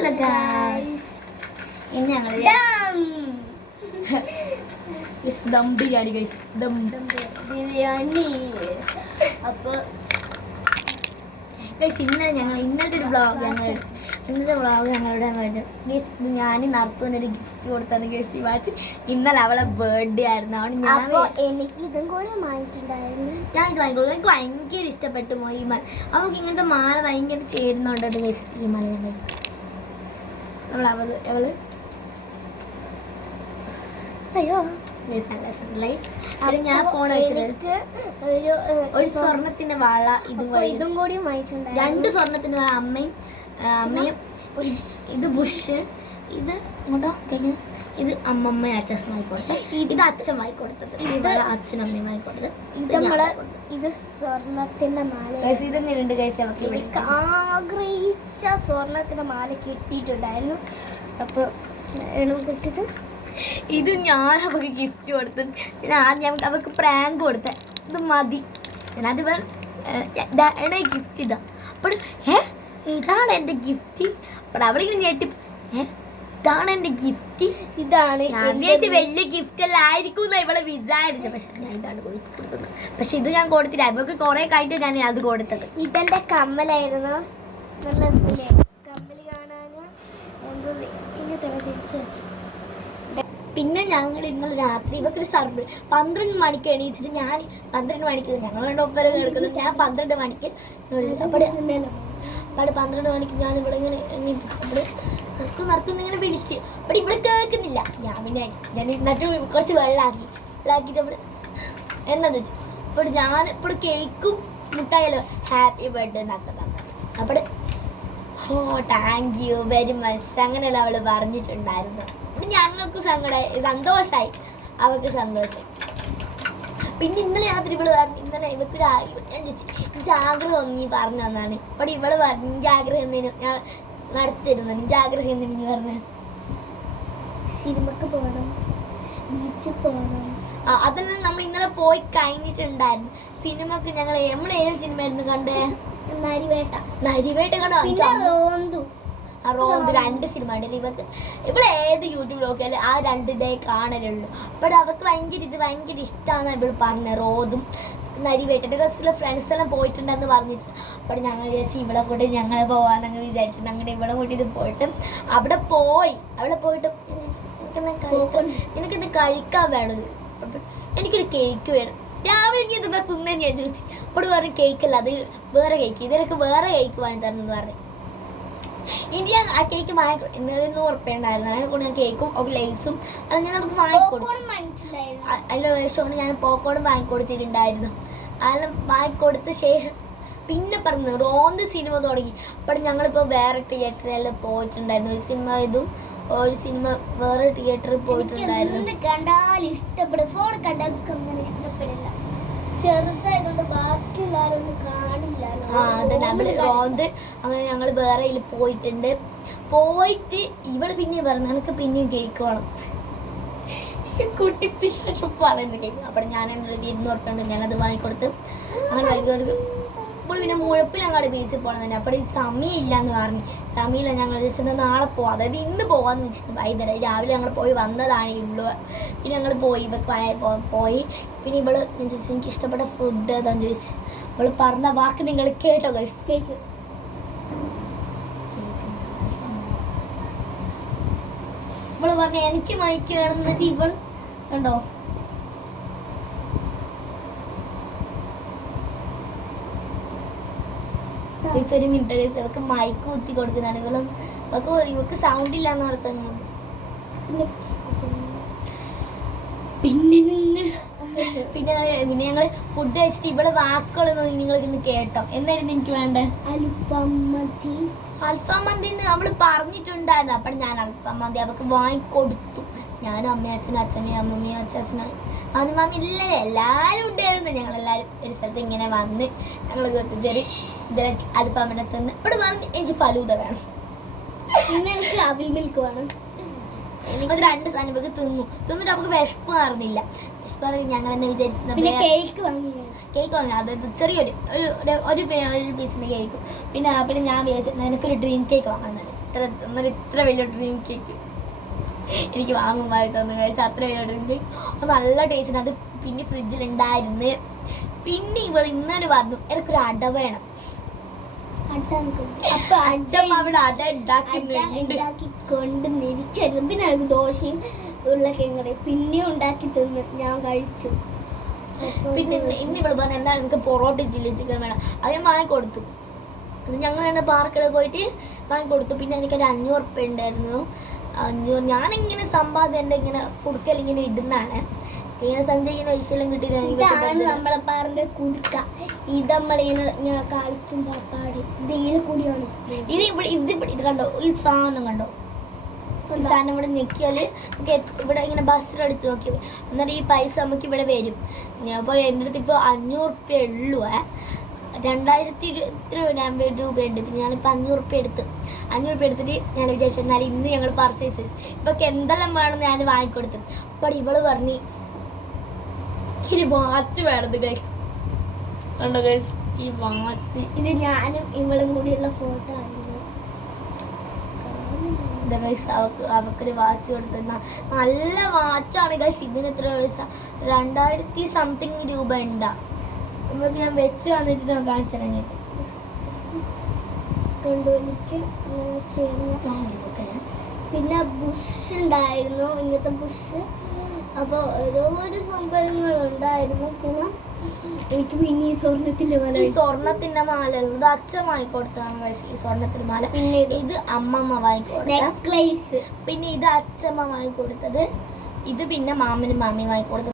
Hello guys ഇന്ന് ഞങ്ങൾ dum biryani guys dum biryani അപ്പോൾ ഗൈസ് ഇന്നലെ ഞങ്ങൾ ഇന്നത്തെ ഒരു വ്ളോഗ് ഞങ്ങൾ ഇന്നത്തെ വ്ളോഗ് ഞങ്ങളുടെ വേണ്ടി ഗൈസ് ഞാൻ നടത്തുന്നൊരു ഗിഫ്റ്റ് കൊടുത്തത് ഗൈസ് വാച്ച് ഇന്നലെ അവളെ ബർത്ത്ഡേ ആയിരുന്നു. അതുകൊണ്ട് ഞാൻ എനിക്ക് ഇതും കൂടെ വാങ്ങിച്ചിട്ടുണ്ടായിരുന്നു. ഞാൻ ഇത് വാങ്ങിക്കോളൂ എനിക്ക് ഭയങ്കര ഇഷ്ടപ്പെട്ടു പോയി ഈ മാല. അവൾക്ക് ഇങ്ങനത്തെ മാല ഭയങ്കര ചേരുന്നുണ്ടോ ഗൈസ് ഈ മാല വാങ്ങി. അവൾ അയ്യോ ഞാൻ ഫോൺ എനിക്ക് ഒരു സ്വർണത്തിന്റെ വള ഇതും കൂടി- ഇതും കൂടി രണ്ട് സ്വർണത്തിന്റെ വള അമ്മയും അമ്മയും ഇത് ബുഷ് ഇത് ഇങ്ങോട്ടോ കഴിഞ്ഞ്? ഇത് അമ്മമ്മ അച്ഛനുമായി കൊടുത്തത് ഇത് അച്ഛമായി കൊടുത്തത് ഇത് അച്ഛനമ്മയുമായി കൊടുത്തത് ഇത് നമ്മൾ ഇത് സ്വർണത്തിന്റെ മാല. ഇത് നമുക്ക് എനിക്ക് ആഗ്രഹിച്ച സ്വർണത്തിന്റെ മാല കിട്ടിയിട്ടുണ്ടായിരുന്നു. അപ്പൊ കിട്ടിയത്? ഇത് ഞാൻ അവക്ക് ഗിഫ്റ്റ് കൊടുത്തത് ഞാൻ അവൾക്ക് പ്രാങ്ക് കൊടുത്ത. ഇത് മതി. ഞാനത് വേണം ഗിഫ്റ്റ് ഇതാ അപ്പോൾ ഏ ഇതാണ് എന്റെ ഗിഫ്റ്റ് അപ്പോൾ അവളിങ്ങനെ ഞെട്ടി ഏ ഇതാണ് എന്റെ ഗിഫ്റ്റ് ഇതാണ് വലിയ ഗിഫ്റ്റ് എല്ലാം ആയിരിക്കും എന്ന് ഇവളെ വിചാരിച്ച പക്ഷെ ഞാൻ ഇതാണ് കൊടുത്ത് കൊടുത്തത് പക്ഷെ ഇത് ഞാൻ കൊടുത്തില്ല. ഇവക്ക് കുറെ കഴിഞ്ഞിട്ട് ഞാൻ അത് കൊടുത്തത്. ഇതെന്റെ കമ്മലായിരുന്നു. പിന്നെ ഞങ്ങൾ ഇന്നലെ രാത്രി ഇവക്കൊരു സർപ്രൈസ് പന്ത്രണ്ട് മണിക്ക് എണീച്ചിട്ട് ഞാൻ പന്ത്രണ്ട് മണിക്ക് ഞങ്ങൾ ഒപ്പര കിടക്കുന്നത് ഞാൻ പന്ത്രണ്ട് മണിക്ക് അപ്പോൾ പന്ത്രണ്ട് മണിക്ക് ഞാൻ ഇവിടെ ഇങ്ങനെ എണീപ്പിച്ചപ്പോൾ നടത്തും നടത്തും ഇങ്ങനെ വിളിച്ച്. അപ്പം ഇവിടെ കേൾക്കുന്നില്ല. ഞാൻ പിന്നെ ഞാൻ എന്നിട്ട് കുറച്ച് വെള്ളമാക്കി വെള്ളമാക്കിയിട്ട് അവിടെ എന്നത് വെച്ചു അപ്പോൾ ഞാൻ ഇപ്പോൾ കേക്കും മുട്ടായാലോ ഹാപ്പി ബർത്ത്ഡേ നടത്തണം അപ്പോൾ ഓ താങ്ക് യു വെരി മച്ച് അങ്ങനെയല്ല അവൾ പറഞ്ഞിട്ടുണ്ടായിരുന്നു. അപ്പം ഞങ്ങൾക്ക് സങ്കടമായി സന്തോഷമായി അവൾക്ക് സന്തോഷം. പിന്നെ ഇന്നലെ രാത്രി ഇവൾ പറഞ്ഞു ഇന്നലെ ഇവക്കൊരു ആ- ഇവ- ഞാൻ ചോദിച്ചു എനിക്ക് ആഗ്രഹം നീ പറഞ്ഞു തന്നാണ്. ഇവിടെ ഇവൾ പറഞ്ഞു എനിക്ക് ആഗ്രഹം ഞാൻ നടത്തിരുന്നു നിന്റെ ആഗ്രഹം നീ പറഞ്ഞു? സിനിമക്ക് പോകണം ബീച്ചിൽ പോകണം ആ, അതെല്ലാം നമ്മൾ ഇന്നലെ പോയി കഴിഞ്ഞിട്ടുണ്ടായിരുന്നു. സിനിമക്ക് ഞങ്ങൾ നമ്മൾ ഏത് സിനിമയായിരുന്നു കണ്ടേ? നരിവേട്ട നരിവേട്ട കണ്ടോ? റോന്തു. ആ റോന്ത് രണ്ട് സിനിമ ഉണ്ട് ഇവക്ക് ഇവിടെ ഏത് യൂട്യൂബ് നോക്കിയാലും ആ രണ്ട് ഇതേ കാണലുള്ളൂ. അപ്പോൾ അവൾക്ക് ഭയങ്കര ഇത് ഭയങ്കര ഇഷ്ടമാണ് ഇവൾ പറഞ്ഞത് റോദും നരിവേട്ടന്റെ ക്ലാസ്സിലെ ഫ്രണ്ട്സ് എല്ലാം പോയിട്ടുണ്ടെന്ന് പറഞ്ഞിട്ട്. അപ്പോൾ ഞങ്ങൾ വിചാരിച്ചു ഇവിടെ കൂട്ടി ഞങ്ങൾ പോകാമെന്നങ്ങ് വിചാരിച്ചിട്ട് അങ്ങനെ ഇവിടെ കൂട്ടിയിട്ട് പോയിട്ട് അവിടെ പോയി. അവിടെ പോയിട്ട് എനിക്കിത് ചോദിച്ചു, "നിനക്കെന്നാ കഴിക്കാൻ കഴിക്കാൻ വേണത് എനിക്കൊരു കേക്ക് വേണം. രാവിലെ ഇനി ഇതൊക്കെ തിന്നെ ഞാൻ ചോദിച്ചു. അവിടെ പറഞ്ഞു കേക്ക് അല്ല അത് വേറെ കേക്ക് ഇതിനൊക്കെ വേറെ കേക്ക് വാങ്ങി തരണം എന്ന് പറഞ്ഞു. ഇനി ഞാൻ ആ കേക്ക് വാങ്ങി നൂറ് ഉറുപ്പ്യ ഉണ്ടായിരുന്നു. അതിനെ കൊണ്ട് ഞാൻ കേക്കും ഒരു ലേസും ഞാൻ നമുക്ക് വാങ്ങിക്കൊടുക്കും? അതിന്റെ ശേഷമാണ് ഞാൻ പോക്കോടും വാങ്ങിക്കൊടുത്തിട്ടുണ്ടായിരുന്നു. അതെല്ലാം വാങ്ങിക്കൊടുത്ത ശേഷം പിന്നെ പറഞ്ഞു റോന്ത് സിനിമ തുടങ്ങി. അപ്പോൾ ഞങ്ങളിപ്പോൾ വേറെ തിയേറ്ററിലെല്ലാം പോയിട്ടുണ്ടായിരുന്നു. ഒരു സിനിമ ഇതും ഒരു സിനിമ വേറെ തിയേറ്ററിൽ പോയിട്ടുണ്ടായിരുന്നു. കണ്ടാൽ കണ്ടാലും ഇഷ്ടപ്പെടും ഫോൺ കണ്ടാൽ അങ്ങനെ ഇഷ്ടപ്പെടില്ല. ചെറുതായതുകൊണ്ട് ബാക്കിയുള്ളവരൊന്നും കാണില്ല ആ അതെ നമ്മൾ റോന്ത് അങ്ങനെ ഞങ്ങൾ വേറെ പോയിട്ടുണ്ട്. പോയിട്ട് ഇവൾ പിന്നെ പറഞ്ഞു എനിക്ക് പിന്നെയും കേക്ക് വേണം. കുട്ടി പിശാചുപ്പ് പറയുന്ന കേക്ക് അപ്പോൾ ഞാൻ എന്റെ ഇരുന്നൂറ് ഉറുപ്പ്യ ഉണ്ട് ഞാനത് വാങ്ങിക്കൊടുത്ത് അങ്ങനെ വാങ്ങിക്കൊടുത്ത് അപ്പോൾ പിന്നെ മുഴപ്പിൽ ഞങ്ങളുടെ ബീച്ചിൽ പോകണം തന്നെ. അപ്പോൾ ഈ സമയമില്ല എന്ന് പറഞ്ഞു. സമയമില്ല ഞങ്ങൾ വെച്ചിട്ട് നാളെ പോവാം. അതായത് ഇന്ന് പോകാമെന്ന് വെച്ചിട്ട് വൈകുന്നേരം രാവിലെ ഞങ്ങൾ പോയി വന്നതാണ് ഉള്ളു. പിന്നെ ഞങ്ങൾ പോയി പോ- പോയി. പിന്നെ ഇവൾ ഞാൻ ചോദിച്ചു എനിക്ക് ഇഷ്ടപ്പെട്ട ഫുഡ് ഏതാന്ന് ചോദിച്ചു. ഇവൾ പറഞ്ഞ വാക്ക് നിങ്ങൾ കേട്ടോ കേക്ക്. ഇവൾ പറഞ്ഞ എനിക്ക് മൈക്ക് ഇവൾ കണ്ടോ? ഒരു മിനിറ്റ് ഇവക്ക് മൈക്ക് കുത്തി കൊടുക്കുന്നതാണ്. ഇവളും ഇവക്ക് ഇവക്ക് സൗണ്ട് ഇല്ലാന്ന് പറഞ്ഞു പിന്നെ നിങ്ങൾ പിന്നെ പിന്നെ ഞങ്ങൾ ഫുഡ് കഴിച്ചിട്ട് ഇവളെ വാക്കുകളൊന്നും നിങ്ങൾ ഇന്ന് കേട്ടോ. എന്തായിരുന്നു എനിക്ക് വേണ്ടേ അൽഫാം മതി അൽഫാം അവൾ പറഞ്ഞിട്ടുണ്ടായിരുന്നു. അപ്പോൾ ഞാൻ അൽഫാം അവക്ക് അവൾക്ക് വാങ്ങിക്കൊടുത്തു. ഞാനും അമ്മയും അച്ഛനും അച്ഛമ്മയും അമ്മമ്മയും അച്ഛനും അവനും മാമി ഇല്ല? എല്ലാവരും ഉണ്ടായിരുന്നു. ഞങ്ങൾ എല്ലാവരും ഒരു സ്ഥലത്ത് ഇങ്ങനെ വന്ന് ഞങ്ങൾ ചെറിയ ഇതിലെ അൽഫാമിനെ തന്ന്. ഇവിടെ പറഞ്ഞ് എനിക്ക് ഫലൂത വേണം. പിന്നെ എനിക്ക് അവിൽ മിൽക്ക് വേണം. അത് രണ്ട് സാധനം ഒക്കെ തിന്നു. തിന്നിട്ട് നമുക്ക് വിശപ്പ് മാറുന്നില്ല. വിശപ്പ് മാറി ഞങ്ങൾ എന്നെ പിന്നെ വിചാരിച്ചു കേക്ക് വാങ്ങി കേക്ക് വാങ്ങി. അതായത് ചെറിയൊരു ഒരു ഒരു- ഒരു പീസിന്റെ കേക്ക്. പിന്നെ പിന്നെ ഞാൻ വിചാരിച്ചു എനിക്കൊരു ഡ്രീം കേക്ക് വാങ്ങാൻ ഇത്ര ഇത്ര വലിയ ഡ്രീം കേക്ക്. എനിക്ക് വാങ്ങുമായി തോന്നുന്നു കഴിച്ച അത്ര ഡ്രീം നല്ല ടേസ്റ്റ് അത് പിന്നെ ഫ്രിഡ്ജിൽ ഉണ്ടായിരുന്നു പിന്നെ ഇവൾ ഇന്നലെ പറഞ്ഞു എനിക്കൊരു അട വേണം. അപ്പൊ അച്ഛൻ അവിടെ അട അട ഉണ്ടാക്കി കൊണ്ട് നിരിച്ചായിരുന്നു പിന്നെ എനിക്ക് ദോശയും ഉരുളക്കിഴങ്ങ് കറി. പിന്നെയും ഉണ്ടാക്കി തിന്ന് ഞാൻ കഴിച്ചു. പിന്നെ ഇന്ന് ഇവിടെ പറഞ്ഞു എന്താണ് എനിക്ക് പൊറോട്ട ചില്ലി ചിക്കൻ വേണം? അത് ഞാൻ വാങ്ങിക്കൊടുത്തു ഞങ്ങൾ തന്നെ പാർക്കിൽ പോയിട്ട് വാങ്ങിക്കൊടുത്തു പിന്നെ എനിക്കൊരു അഞ്ഞൂറ് ഉറുപ്പ ഉണ്ടായിരുന്നു. ഞാനിങ്ങനെ സമ്പാദ്യം എന്റെ ഇങ്ങനെ കുടുക്കൽ ഇങ്ങനെ ഇടുന്നതാണ്. ഇങ്ങനെ സഞ്ചയിക്കുന്ന പൈസയെല്ലാം ഇതാണ് കിട്ടിയിട്ട് നമ്മളെ പാറിന്റെ കുടുക്ക. ഇത് നമ്മളിങ്ങനെ ഇങ്ങനെ കളിക്കുമ്പോ പാടി ഇത് ഇതിൽ കൂടിയാണ്? ഇത് ഇവിടെ ഇത് ഇത് കണ്ടോ? ഈ സാധനം കണ്ടോ? ഈ സാധനം ഇവിടെ നമുക്ക് ഇവിടെ ഇങ്ങനെ ബസ്സിലെടുത്ത് നോക്കി. എന്നിട്ട് ഈ പൈസ നമുക്ക് ഇവിടെ വരും. ഞാൻ അപ്പോൾ എന്റെ അടുത്ത് ഇപ്പോൾ അഞ്ഞൂറ് റുപ്യ ഉള്ളൂ രണ്ടായിരത്തി ഇരുപത്തി നമ്പർ രൂപയുണ്ട് പിന്നെ ഞാനിപ്പോൾ അഞ്ഞൂറ് റുപ്യ എടുത്ത്. അഞ്ഞൂറ് രൂപ എടുത്തിട്ട് ഞാൻ വിചാരിച്ചു എന്നാൽ ഇന്ന് ഞങ്ങൾ പർച്ചേസ് ചെയ്തു. ഇപ്പൊക്കെ എന്തെല്ലാം വേണം ഞാൻ വാങ്ങിക്കൊടുത്തു. അപ്പോൾ ഇവൾ പറഞ്ഞു ഇനി വാച്ച് വേണത് ഗൈസ് കണ്ടോ ഗൈസ് ഈ വാച്ച് ഇത് ഞാനും ഇവളും കൂടിയുള്ള ഫോട്ടോ ആയിരുന്നു. ഗൈസ് അവക്ക് അവക്കൊരു വാച്ച് കൊടുത്തിരുന്ന നല്ല വാച്ചാണ് ഗൈസ് ഇതിന് എത്ര പൈസ? രണ്ടായിരത്തി സംതിങ് രൂപ ഉണ്ടാ. നമുക്ക് ഞാൻ വെച്ച് വന്നിട്ട് കാണിച്ചിറങ്ങിയിട്ട്. കണ്ടു എനിക്ക് ചെയ്യുന്ന പിന്നെ ബുഷ് ഉണ്ടായിരുന്നു ഇങ്ങനത്തെ ബുഷ്. അപ്പോൾ ഓരോ ഒരു സംഭവങ്ങൾ ഉണ്ടായിരുന്നു പിന്നെ എനിക്ക് പിന്നെ ഈ സ്വർണത്തിന്റെ ഈ സ്വർണത്തിന്റെ മാല ഇത് അച്ഛൻ വാങ്ങിക്കൊടുത്തതാണ് ഈ സ്വർണത്തിന്റെ മാല. പിന്നെ ഇത് അമ്മമ്മ വാങ്ങിക്കൊടുത്ത. നെക്ലേസ്. പിന്നെ ഇത് അച്ഛമ്മ വാങ്ങിക്കൊടുത്തത്. ഇത് പിന്നെ മാമനും മാമിയും വാങ്ങിക്കൊടുത്തത്